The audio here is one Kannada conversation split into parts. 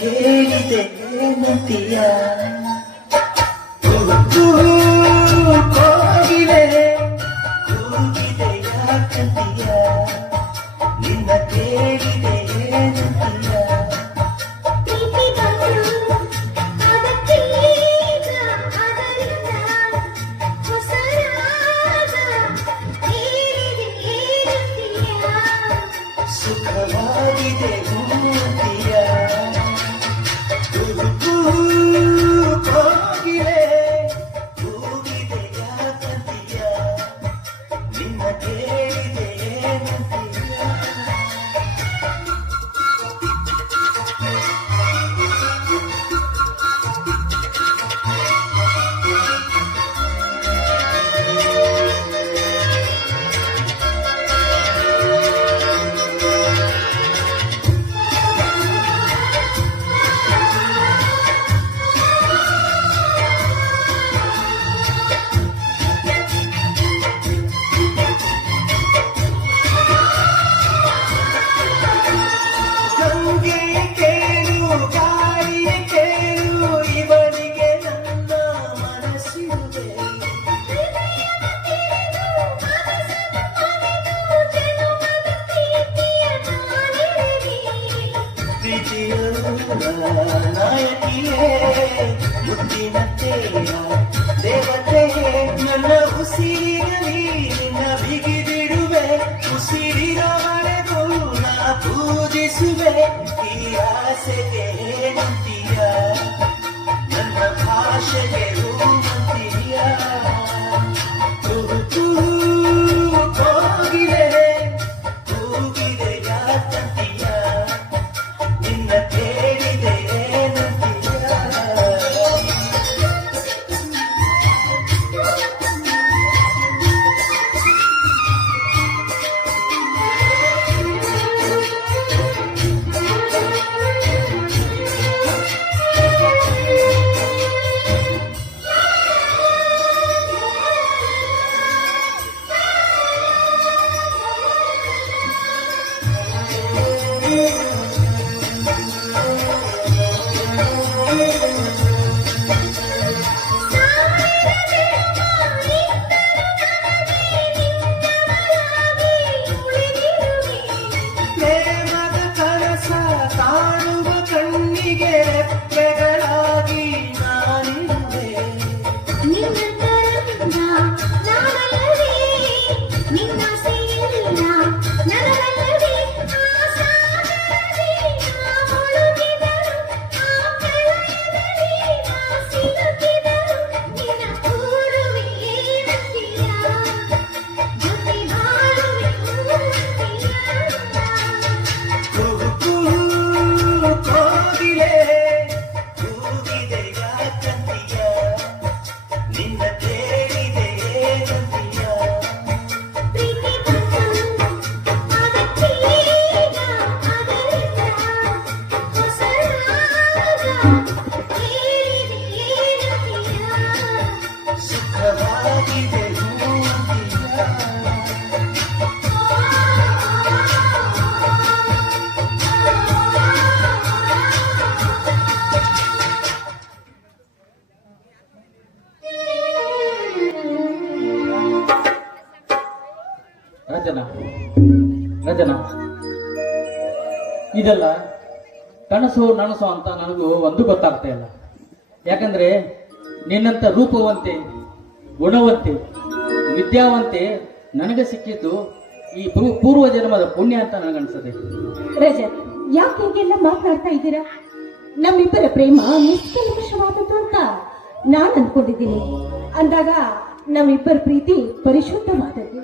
ಕೇಳಿದೆ ಏನಂತೀಯ ಕೋಗಿಲೆ ಕೂಗಿದೆ ಯಾಕಂತೀಯ ನಿನ್ನ ಕೇಳಿದೆ ಏನಂತೀಯ ಸುಖವಾಗಿದೆ ಭೂಮಿಯ ಕೋಗಿಲೆ ಕೂಗಿದೆ ಯಾಕಂತೀಯ ನಿನ್ನ ಕೇಳಿದೆ ಏನಂತೀಯ ನಾಯಕಿಯೇ ಮುದ್ದಿನ ತೇರ ದೇವತೆಯೇ ನನ್ನ ಉಸಿರಿನಲ್ಲಿ ನಿನ್ನ ಬಿಗಿದಿಡುವೆ ಉಸಿರಿನವರೆಗೂ ನಾ ಪೂಜಿಸುವೆ ಈ ಆಸೆಗೆ ಏನಂತೀಯ ನನ್ನ ಭಾಷೆಗೆ ರೂಪಂತೀಯ ಕೋಗಿಲೆ ಕೂಗಿದೆ ಯಾಕಂತೀಯ ನಿನ್ನ ಕೇಳಿದೆ ಏನಂತೀಯ ಪ್ರೇಮದ ಕನಸ ಕಾಣುವ ಕಣ್ಣಿಗೆ ರೆಪ್ಪೆಗಳಾಗಿ ನಾನಿರುವೆ ಕೋಗಿಲೆ ಕೂಗಿದೆ ಯಾಕಂತೀಯ ನಿನ್ನ ಕೇಳಿದೆ ಏನಂತೀಯ ಸುಖವಾಗಿದೆ ಭೂಮಿಯ ರಚನಾ ರಚನಾ ಇದೆಲ್ಲ ಕನಸು ನನಸು ಅಂತ ನನಗೂ ಒಂದು ಗೊತ್ತಾಗ್ತಾ ಇಲ್ಲ. ಯಾಕಂದ್ರೆ ನಿನ್ನಂತ ರೂಪವಂತೆ ಗುಣವಂತೆ ವಿದ್ಯಾವಂತೆ ನನಗೆ ಸಿಕ್ಕಿದ್ದು ಈ ಪೂರ್ವ ಜನ್ಮದ ಪುಣ್ಯ ಅಂತ ನನಗನ್ಸದೆ. ರಜತ್, ಯಾಕೆ ಹೀಗೆಲ್ಲ ಮಾತನಾಡ್ತಾ ಇದ್ದೀರಾ? ನಮ್ಮಿಬ್ಬರ ಪ್ರೇಮ ನಿಷ್ಕಲ್ಮಶವಾದದ್ದು ಅಂತ ನಾನು ಅನ್ಕೊಂಡಿದ್ದೀನಿ. ಅಂದಾಗ ನಮ್ಮಿಬ್ಬರ ಪ್ರೀತಿ ಪರಿಶುದ್ಧವಾದದ್ದು.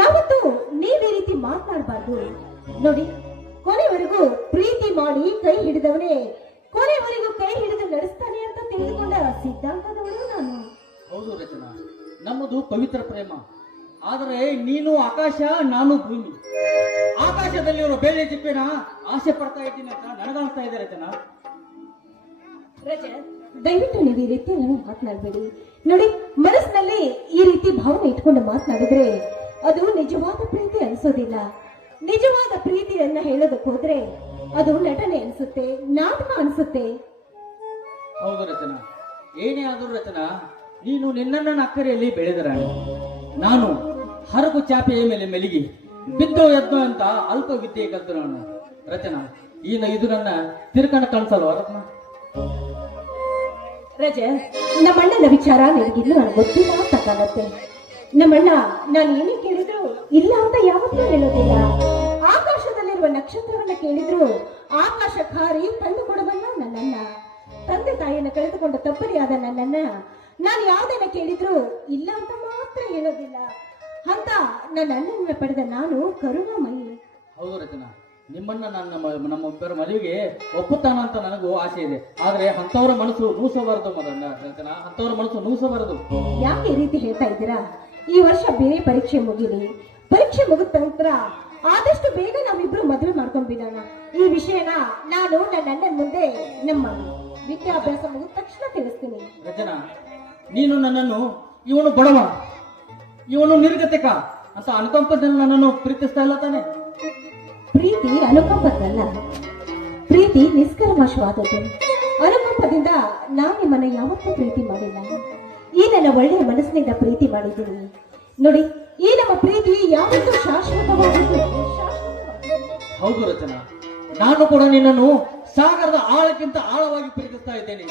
ಯಾವತ್ತೂ ನೀವೇ ರೀತಿ ಮಾತನಾಡಬಾರ್ದು. ನೋಡಿ, ಕೊನೆವರೆಗೂ ಪ್ರೀತಿ ಮಾಡಿ ಕೈ ಹಿಡಿದವನೇ ಕೊನೆವರೆಗೂ ಕೈ ಹಿಡಿದು ನಡೆಸ್ತಾನೆ ಅಂತ ತಿಳಿದುಕೊಂಡ ಸಿದ್ಧಾಂತದವಳು ನಾನು. ಹೌದು ರಚನಾ, ನಮ್ಮದು ಪವಿತ್ರ ಪ್ರೇಮ. ಆದರೆ ನೀನು ಆಕಾಶ, ನಾನು ಭೂಮಿ. ಆಕಾಶದಲ್ಲಿರೋ ಬೇಳೆ ಚಿಪ್ಪೆನ ಆಸೆ ಪಡ್ತಾ ಇದ್ದೀನಿ ಅಂತ ನನಗನ್ಸ್ತಾ ಇದೆ ರಚನಾ. ರಜತ್, ದಯವಿಟ್ಟು ನೀವು ಈ ರೀತಿ ನಾನು ಮಾತನಾಡಬೇಡಿ. ನೋಡಿ, ಮನಸ್ಸಿನಲ್ಲಿ ಈ ರೀತಿ ಭಾವನೆ ಇಟ್ಕೊಂಡು ಮಾತನಾಡಿದ್ರೆ ಅದು ನಿಜವಾದ ಪ್ರೀತಿ ಅನಿಸೋದಿಲ್ಲ. ನಿಜವಾದ ಪ್ರೀತಿಯನ್ನ ಹೇಳೋದಕ್ಕೆ ಹೋದ್ರೆ ಅದು ನಟನೆ ಅನ್ಸುತ್ತೆ, ನಾಟಕ ಅನ್ಸುತ್ತೆ. ಹೌದು ರಚನಾ, ಏನೇ ಆದರೂ ರಚನಾ, ನೀನು ನಿನ್ನನ್ನ ಅಕ್ಕರೆಯಲ್ಲಿ ಬೆಳೆದ ರಾಣಿ. ನಾನು ಹರಕು ಚಾಪೆಯ ಮೇಲೆ ಮೆಲಿಗಿ ಬಿದ್ದೋ ಎದ್ದೋ ಅಂತ ಅಲ್ಪ ವಿದ್ಯೆ ಕಲ್ತು ನಾನು ರಚನಾ. ಇದು ನನ್ನ ತಿರ್ಕಣ ಕನ್ಸಲ್ವ ರತ್ನ? ರಜ, ನಮ್ಮಣ್ಣನ ವಿಚಾರ ನಿನಗಿನ್ನೂ ನನಗೆ ಗೊತ್ತಿಲ್ಲ ಅಂತ ಕಾಣುತ್ತೆ. ನಮ್ಮಣ್ಣ ನಾನು ಏನೇ ಕೇಳಿದ್ರು ಇಲ್ಲ ಅಂತ ಯಾವತ್ತೂ ಹೇಳೋದಿಲ್ಲ. ಆಕಾಶದಲ್ಲಿರುವ ನಕ್ಷತ್ರವನ್ನ ಕೇಳಿದ್ರು ಆಕಾಶ ಖಾರಿ ತಂದು ಕೊಡಬಲ್ಲ ನನ್ನಣ್ಣ. ತಂದೆ ತಾಯಿಯನ್ನ ಕಳೆದುಕೊಂಡ ತಪ್ಪರಿಯಾದ ನನ್ನನ್ನ ನಾನು ಯಾವುದನ್ನ ಕೇಳಿದ್ರು ಇಲ್ಲ ಅಂತ ಮಾತ್ರ ಹೇಳೋದಿಲ್ಲ. ಅಂತ ನನ್ನ ಅಣ್ಣನ ಪಡೆದ ನಾನು ಕರುಣಾಮಯಿ. ಹೌದು ರಚನಾ, ನಿಮ್ಮನ್ನ ನಮ್ಮಿಬ್ಬರ ಮದುವೆಗೆ ಒಪ್ಪುತ್ತಾನ ಅಂತ ನನಗೂ ಆಸೆ ಇದೆ. ಆದ್ರೆ ಅಂತವರ ಮನಸ್ಸು ನೂಸಬಾರದು ರಚನಾ, ಅಂತವರ ಮನಸ್ಸು ನೂಸಬಾರದು. ಯಾಕೆ ಈ ರೀತಿ ಹೇಳ್ತಾ ಇದ್ದೀರಾ? ಈ ವರ್ಷ ಬೇರೆ ಪರೀಕ್ಷೆ ಮುಗಿಲಿ. ಪರೀಕ್ಷೆ ಮುಗಿದ ನಂತರ ಆದಷ್ಟು ಬೇಗ ನಾವಿಬ್ರು ಮದುವೆ ಮಾಡ್ಕೊಂಡ್ ಬಿಡೋಣ. ಈ ವಿಷಯನ ನಾನು ನನ್ನ ಅಣ್ಣನ ಮುಂದೆ ನಮ್ಮ ವಿದ್ಯಾಭ್ಯಾಸ ಮುಗಿದ ತಕ್ಷಣ ತಿಳಿಸ್ತೀನಿ. ರಚನಾ, ನೀನು ನನ್ನನ್ನು ಇವನು ಬಡವ, ಇವನು ನಿರ್ಗತಿಕ ಅಂತ ಅನುಕಂಪದಲ್ಲಿ ನನ್ನನ್ನು ಪ್ರೀತಿಸ್ತಾ ಇಲ್ಲ ತಾನೆ? ಪ್ರೀತಿ ಅನುಕಂಪದಲ್ಲ, ಪ್ರೀತಿ ನಿಷ್ಕಲ್ಮಶವಾದದ್ದು. ಅನುಕಂಪದಿಂದ ನಾನು ನಿಮ್ಮನ್ನ ಯಾವತ್ತೂ ಪ್ರೀತಿ ಮಾಡಿಲ್ಲ. ಈ ನನ್ನ ಒಳ್ಳೆಯ ಮನಸ್ಸಿನಿಂದ ಪ್ರೀತಿ ಮಾಡಿದ್ದೀನಿ ನೋಡಿ. ಈ ನಮ್ಮ ಪ್ರೀತಿ ಯಾವತ್ತೂ ಶಾಶ್ವತವಾದದ್ದು. ಹೌದು ರಚನಾ, ನಾನು ಕೂಡ ನಿನ್ನನ್ನು ಸಾಗರದ ಆಳಕ್ಕಿಂತ ಆಳವಾಗಿ ಪ್ರೀತಿಸ್ತಾ ಇದ್ದೇನೆ.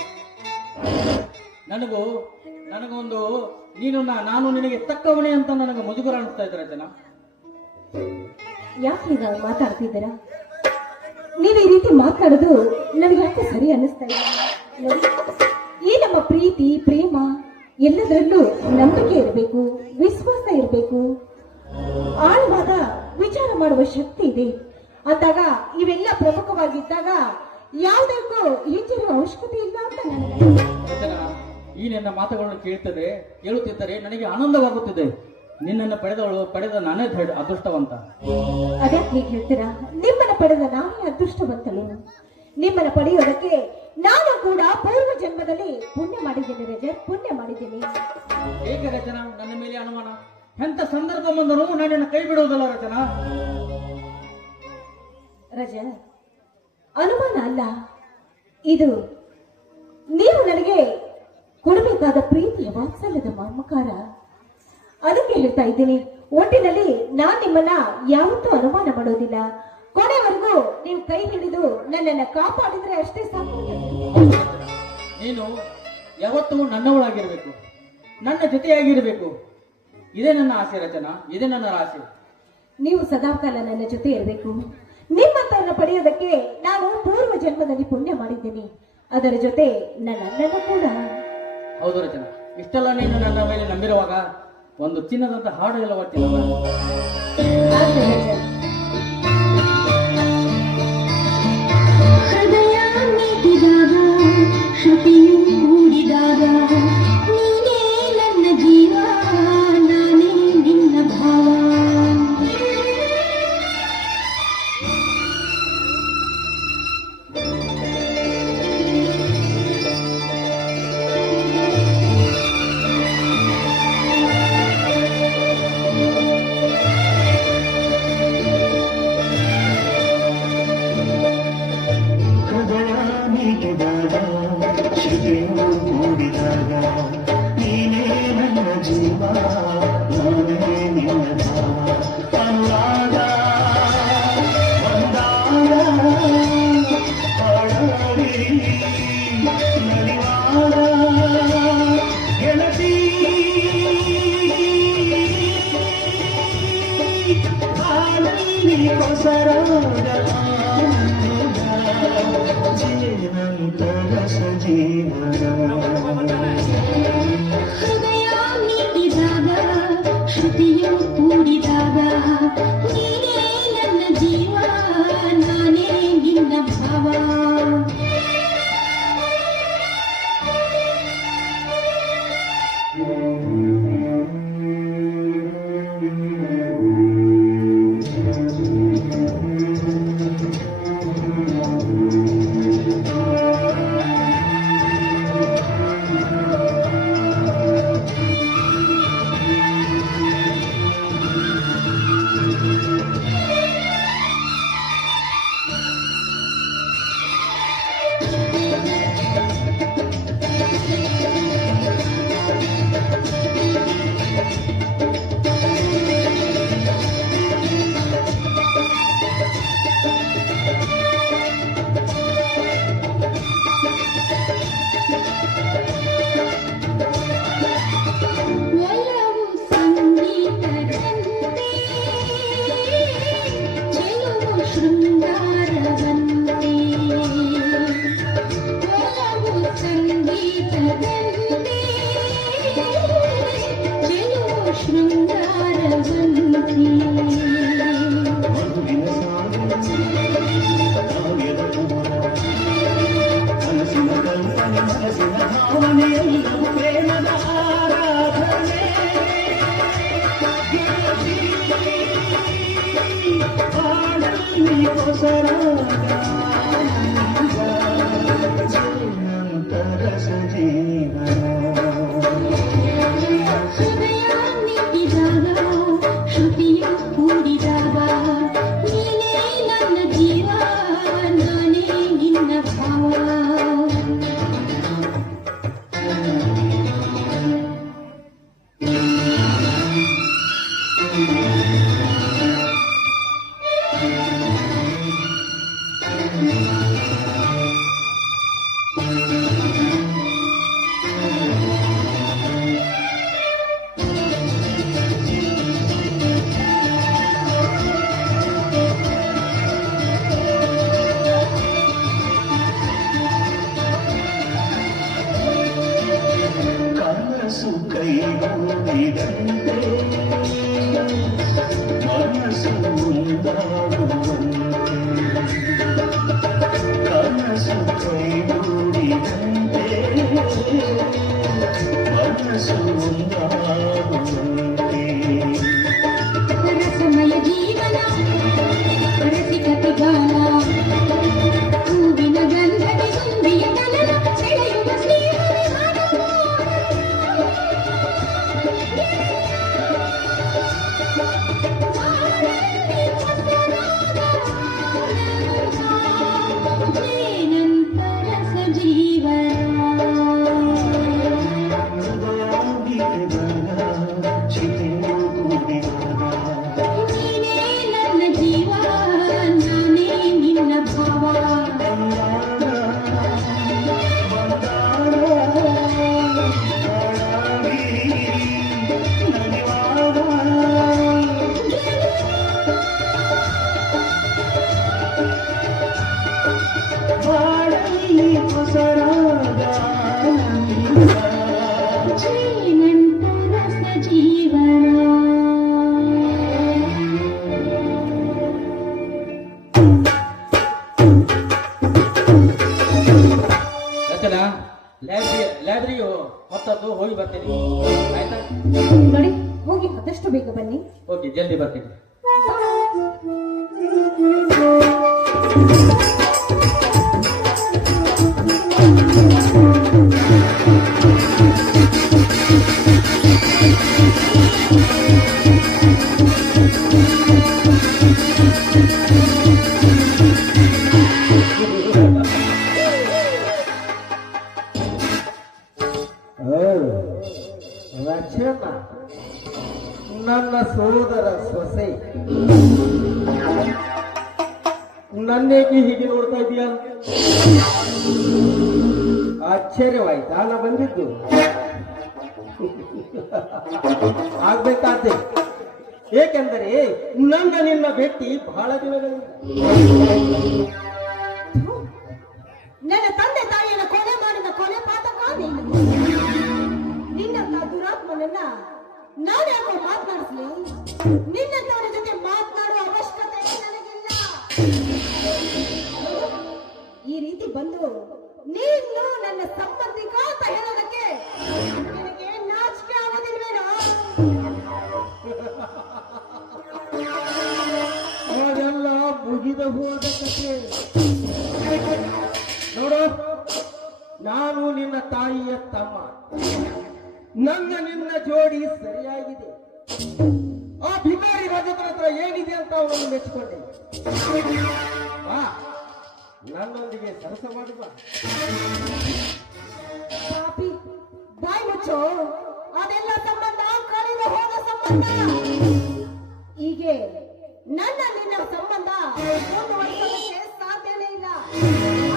ನನಗೊಂದು ನಾನು ನಿನಗೆ ತಕ್ಕವನೇ ಅಂತ ನನಗೆ ಮುಜುಗರ ಅನಿಸ್ತಾ ಇದ್ದ ರಚನಾ. ಯಾಕೆ ಹೀಗಾಗಿ ಮಾತಾಡ್ತಿದ್ದೀರಾ? ನೀವು ಈ ರೀತಿ ಮಾತಾಡೋದು ನನಗೆ ಯಾಕೆ ಸರಿ ಅನ್ನಿಸ್ತಾ ಇಲ್ಲ ನೋಡಿ. ಈ ನಮ್ಮ ಪ್ರೀತಿ ಪ್ರೇಮ ಎಲ್ಲದರಲ್ಲೂ ನಂಬಿಕೆ ಇರಬೇಕು, ವಿಶ್ವಾಸ ಇರಬೇಕು, ಆಳವಾದ ವಿಚಾರ ಮಾಡುವ ಶಕ್ತಿ ಇದೆ. ಅಂದಾಗ ಇವೆಲ್ಲ ಪ್ರಮುಖವಾಗಿದ್ದಾಗ ಯಾವುದಕ್ಕೂ ಹಿಂಜರಿಯುವ ಅವಶ್ಯಕತೆ ಇಲ್ಲ ಅಂತ ನನಗೆ. ರಚನಾ, ಈ ನಿನ್ನ ಮಾತುಗಳನ್ನು ಕೇಳುತ್ತಿದ್ದರೆ ನನಗೆ ಆನಂದವಾಗುತ್ತಿದೆ. ನಿನ್ನನ್ನು ಪಡೆದ ನಾನೇ ಅದೃಷ್ಟವಂತ. ಅದ್ಯಾಕೆ ಹೀಗೆ ಹೇಳ್ತೀರಾ? ನಿಮ್ಮನ್ನ ಪಡೆದ ನಾನೇ ಅದೃಷ್ಟವಂತಳು. ನಿಮ್ಮನ್ನ ಪಡೆಯೋದಕ್ಕೆ ನಾನು ಕೂಡ ಪೂರ್ವ ಜನ್ಮದಲ್ಲಿ ಪುಣ್ಯ ಮಾಡಿದ್ದೇನೆ ರಜತ್, ಪುಣ್ಯ ಮಾಡಿದ್ದೇನೆ. ಏಕೆ ರಚನಾ ನನ್ನ ಮೇಲೆ ಅನುಮಾನ? ಎಂತ ಸಂದರ್ಭ ಬಂದರೂ ನನ್ನನ್ನು ಕೈ ಬಿಡುವುದಲ್ಲ ರಚನಾ. ರಜ, ಅನುಮಾನ ಅಲ್ಲ, ಇದು ನೀವು ನನಗೆ ಕೊಡಬೇಕಾದ ಪ್ರೀತಿಯ ವಾತ್ಸಲ್ಯದ ಮಮಕಾರ. ಅದಕ್ಕೆ ಹೇಳ್ತಾ ಇದ್ದೀನಿ. ಒಟ್ಟಿನಲ್ಲಿ ನಾನ್ ನಿಮ್ಮನ್ನ ಯಾವತ್ತೂ ಅನುಮಾನ ಮಾಡೋದಿಲ್ಲ. ಕೊನೆವರೆಗೂ ನೀವು ಕೈ ಹಿಡಿದು ನನ್ನನ್ನ ಕಾಪಾಡಿದ್ರೆ ಅಷ್ಟೇ ಸಾಕು. ನೀನು ಯಾವತ್ತೂ ನನ್ನವಳಾಗಿರ್ಬೇಕು, ನನ್ನ ಜೊತೆಯಾಗಿರ್ಬೇಕು. ಇದೇ ನನ್ನ ಆಸೆ ರಚನಾ, ಇದೇ ನನ್ನ ಆಸೆ. ನೀವು ಸದಾಕಾಲ ನನ್ನ ಜೊತೆ ಇರಬೇಕು. ನಿಮ್ಮಂತವನ್ನ ಪಡೆಯೋದಕ್ಕೆ ನಾನು ಪೂರ್ವ ಜನ್ಮದಲ್ಲಿ ಪುಣ್ಯ ಮಾಡಿದ್ದೇನೆ. ಅದರ ಜೊತೆ ನನ್ನ ಅಣ್ಣನೂ ಕೂಡ. ಹೌದು ರಚನಾ, ಇಷ್ಟೆಲ್ಲ ನೀನು ನನ್ನ ಮೇಲೆ ನಂಬಿರುವಾಗ ಒಂದು ಚಿನ್ನದಂತ ಹಾಡು ಎಲ್ಲ ಒಟ್ಟಿಲ್ಲ. ಹೃದಯ ನೀಡಿದಾಗ ಶ್ರುತಿಯು ಮೂಡಿದಾಗ ನೀನೇ ನನ್ನ ಜೀವ, ನಾನೇ ನಿನ್ನ ಭಾವ. ಹೃದಯ ನೀಡಿದಾಗ ಶ್ರುತಿಯು ಕೂಡಿದಾಗ ನೀನೇ ನನ್ನ ಜೀವ, ನಾನೇ ನಿನ್ನ ಭಾವ. ಹೊಸ ರಾಗ ನಂತರ ಸಜೀವನ ಹೃದಯ ನಿಂತಿದಾಗ ಶ್ರುತಿಯ ಕೂಡಿದಾಗ ನೀನೇ ನನ್ನ ಜೀವ ನಾನೇ ನಿನ್ನ ಭಾವ ಕನಸು ಕೈಗೂಡಿದಂತೆ ಮನಸ್ಸು ಮುಂದಾಡುವಂತೆ ಕನಸು ಕೈಗೂಡಿದಂತೆ ಮನಸ್ಸು ಮುಂದಾಡುವಂತೆ ರಸಮಯ ಜೀವನ ರಸಿಕತೆ ಗಾನ ಹೂವಿನ ಗಂಧದ ತುಂಬಿಯ ಕಲನ ಸೆಳೆಯುವ ಸ್ನೇಹವೇ ನಂತರ ಸಜೀವನ ಚಿತೆಯು ಕೂಡಿದಾಗ ನೀನೇ ನನ್ನ ಜೀವ ನಾನೇ ನಿನ್ನ ಭಾವ ನಂತರ ಸಜೀವನ ರಚನಾ ಲೈಬ್ರರಿಯು ಹೊತ್ತದ್ದು ಹೋಗಿ ಬರ್ತೀನಿ ಆಯ್ತಾ? ನೋಡಿ ಹೋಗಿ ಆದಷ್ಟು ಬೇಗ ಬನ್ನಿ. ಓಕೆ, ಜಲ್ದಿ ಬರ್ತೀನಿ. ರಚನ ನನ್ನ ಸೋದರ ಸೊಸೆ ನನ್ನೇಕೆ ಹೀಗೆ ನೋಡ್ತಾ ಇದೀಯ? ಆಶ್ಚರ್ಯವಾಯ್ತಾ ನಾ ಬಂದಿದ್ದು? ಆಗ್ಬೇಕಾದ್ದೆ, ಏಕೆಂದರೆ ನನ್ನ ನಿನ್ನ ಭೇಟಿ ಬಹಳ ದಿನಗಳಿಂದ. ನನ್ನ ತಂದೆ ತಾಯಿಯನ್ನು ಕೊಲೆ ಮಾಡಿದ ಕೊಲೆ ಪಾತಕ ನೀನು. ನಿನ್ನಂತ ದುರಾತ್ಮನನ್ನ ನಾನು ಯಾಕೋ ಮಾತನಾಡಿಸ್ಲಿ? ನಿನ್ನಂತವರ ಜೊತೆ ಮಾತನಾಡುವ ಅವಶ್ಯಕತೆ ನನಗಿಲ್ಲ. ಈ ರೀತಿ ಬಂದು ನೀನು ನನ್ನ ಸಂಬಂಧಿಕ ಅಂತ ಹೇಳೋದಕ್ಕೆ ನಿನಗೆ ನಾಚಿಕೆ ಆಗೋದಿಲ್ವೇನೋ? ಅದೆಲ್ಲ ಮುಗಿದ ಹೋದ ಕಥೆ. ನೋಡು, ನಾನು ನಿನ್ನ ತಾಯಿಯ ತಮ್ಮ. ನನ್ನ ನಿನ್ನ ಜೋಡಿ ಸರಿಯಾಗಿದೆ. ಆ ಭಿಕಾರಿ ರಾಜನ ಹತ್ರ ಏನಿದೆ ಅಂತ ಅವನನ್ನು ಮೆಚ್ಚಿಕೊಂಡೆ. ಬಾ, ನನ್ನೊಂದಿಗೆ ಸರಸ ಮಾಡುವ. ಪಾಪಿ, ಬಾಯಿ ಮುಚ್ಚೋ. ಅದೆಲ್ಲ ಸಂಬಂಧ ಕಳೆದು ಹೋದ ಸಂಬಂಧ. ಹೀಗೆ ನನ್ನ ನಿನ್ನ ಸಂಬಂಧ ಮುಂದುವರಿಸಲಿಕ್ಕೆ ಸಾಧ್ಯನೇ ಇಲ್ಲ.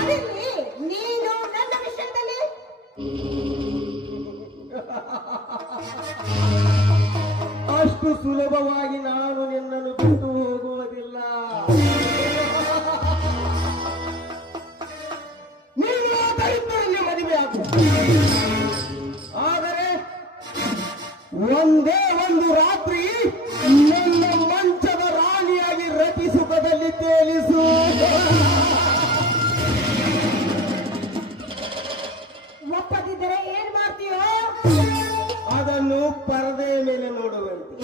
ಅದಿರಲಿ, ನೀನು ನನ್ನ ವಿಷಯದಲ್ಲಿ ಅಷ್ಟು ಸುಲಭವಾಗಿ ನಾನು ನಿನ್ನನ್ನು ಬಿಟ್ಟು ಹೋಗುವುದಿಲ್ಲ. ನೀನು ದರಿದ್ರರಿಗೆ ಮದುವೆ ಆಗು. ಆದರೆ ಒಂದೇ ಒಂದು ರಾತ್ರಿ ನನ್ನ ಮಂಚದ ರಾಣಿಯಾಗಿ ರತಿ ಸುಖದಲ್ಲಿ ತೇಲಿಸು. ಒಪ್ಪದಿದ್ದರೆ ಏನ್ ಮಾಡ್ತೀಯೋ? ಅದನ್ನು ಪರದೆಯ ಮೇಲೆ ನೋಡುವಂತೆ.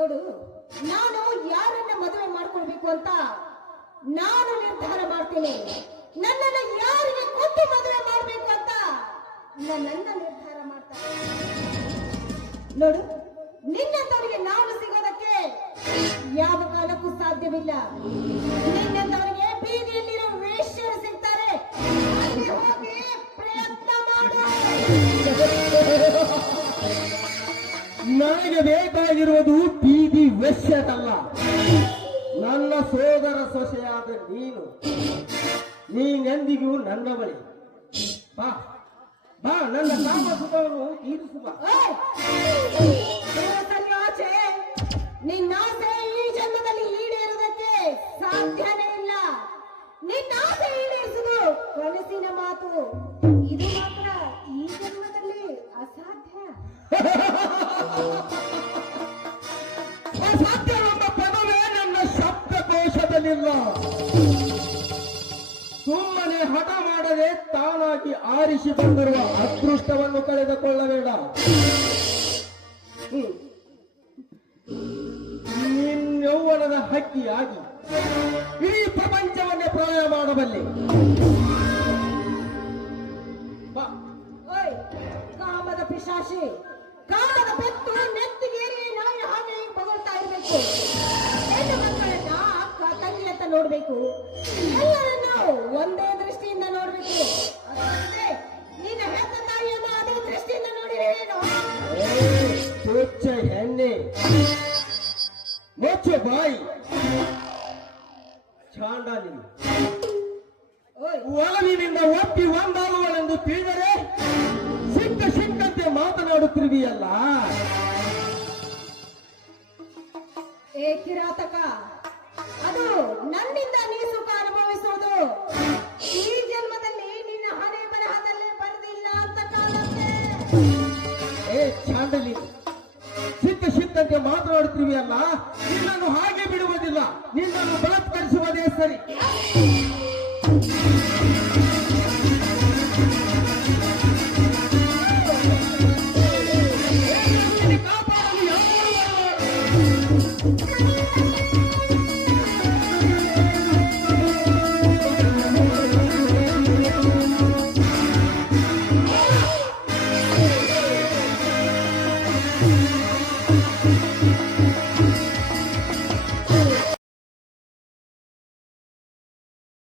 ನೋಡು, ನಾನು ಯಾರನ್ನ ಮದುವೆ ಮಾಡ್ಕೊಳ್ಬೇಕು ಅಂತ ನಾನು ನಿರ್ಧಾರ ಮಾಡ್ತೀನಿ. ನನ್ನನ್ನ ಯಾರಿಗೆ ಕೊಟ್ಟು ಮದುವೆ ಮಾಡ್ಬೇಕು ಅಂತ ನನ್ನ ನಿರ್ಧಾರ ಮಾಡ್ತಾರೆ. ನೋಡು, ನಿನ್ನಂತವರಿಗೆ ನಾನು ಸಿಗೋದಕ್ಕೆ ಯಾವ ಕಾಲಕ್ಕೂ ಸಾಧ್ಯವಿಲ್ಲ. ನಿನ್ನಂತವರಿಗೆ ಬೀದಿಯಲ್ಲಿರೋ ವೇಶ್ಯರು ಸಿಗ್ತಾರೆ. ಅಲ್ಲಿ ಹೋಗಿ ಪ್ರಯತ್ನ ಮಾಡು. ನನಗೆ ಬೇಕಾಗಿರುವುದು ಬೀದಿ ವೆಶ್ಯದಲ್ಲ, ನನ್ನ ಸೋದರ ಸೊಸೆಯಾದ ನೀನು. ನೀನೆಂದಿಗೂ ನನ್ನ ಬಳಿ ಬಾ ಬಾ, ನನ್ನ ಕಾಮ ಸುಖವನ್ನು ತೀರಿಸು ಬಾ. ಓಯ್! ಸನ್ಯಾಸೆ, ನಿನ್ನ ಆಸೆ ಈ ಜನ್ಮದಲ್ಲಿ ಈಡೇರುವುದಕ್ಕೆ ಸಾಧ್ಯನೇ ಇಲ್ಲ. ನಿನ್ನ ಆಸೆ ಈಡೇರಿಸುವುದು ಕನಸಿನ ಮಾತು. ಇದು ಮಾತ್ರ ಈ ಜನ್ಮದಲ್ಲಿ ಅಸಾಧ್ಯ. ಅಸಾಧ್ಯವೆಂಬ ಪದವೇ ನನ್ನ ಶಬ್ದಕೋಶದಲ್ಲಿಲ್ಲ. ಸುಮ್ಮನೆ ಹಠ ಮಾಡದೆ ತಾನಾಗಿ ಆರಿಸಿ ಬಂದಿರುವ ಅದೃಷ್ಟವನ್ನು ಕಳೆದುಕೊಳ್ಳಬೇಡ. ನಿನ್ನೌವನದ ಹಕ್ಕಿಯಾಗಿ ಇಡೀ ಪ್ರಪಂಚವನ್ನೇ ಪ್ರಳಯ ಮಾಡಬಲ್ಲೆ. ಬಾ. ಓಯ್! ಕಾಮದ ಪಿಶಾಚಿ, ಕಾಮದ ಬೆತ್ತು ನೆತ್ತಿಗೇರಿ ನಾಯಿ ಹಾಗೆ ಬಗೊಳ್ತಾ ಇರಬೇಕು. ಹೆಣ್ಣು ಮಕ್ಕಳನ್ನ ಅಕ್ಕ ತಂಗಿ ಅಂತ ನೋಡ್ಬೇಕು. ಎಲ್ಲರನ್ನು ಒಂದೇ ದೃಷ್ಟಿಯಿಂದ ನೋಡ್ಬೇಕು. ಅದಲ್ಲದೆ ನಿನ್ನ ಹೆತ್ತ ತಾಯಿಯನ್ನ ಅದೇ ದೃಷ್ಟಿಯಿಂದ ನೋಡಿರೇನು? ತುಚ್ಚ ಹೆಣ್ಣೆ, ಮುಚ್ಚು ಬಾಯಿ. ಚಾಂಡಾಲಿ, ಓಯ್! ಒಲವಿನಿಂದ ಒಪ್ಪಿ ಒಂದಾಗುವಳೆಂದು ತಿಳಿದರೆ ಸಿಕ್ಕಂತೆ ಮಾತನಾಡುತ್ತಿರುವಿಯಲ್ಲ. ಏ ಕಿರಾತಕ, ಅದು ನನ್ನಿಂದ ನೀ ಸುಖ ಅನುಭವಿಸುವುದು ಈ ಜನ್ಮದಲ್ಲಿ ನಿನ್ನ ಹಣೆ ಬರಹದಲ್ಲೇ ಬರೆದಿಲ್ಲ ಅಂತ ಕಾಣುತ್ತೆ. ಏ ಚಾಂಡಲಿ, ಸಿಕ್ಕಂತೆ ಮಾತನಾಡುತ್ತಿರುವಿಯಲ್ಲ, ನಿನ್ನನ್ನು ಹಾಗೆ ಬಿಡುವುದಿಲ್ಲ. ನಿನ್ನನ್ನು ಬಲಾತ್ಕರಿಸುವುದೇ ಸರಿ.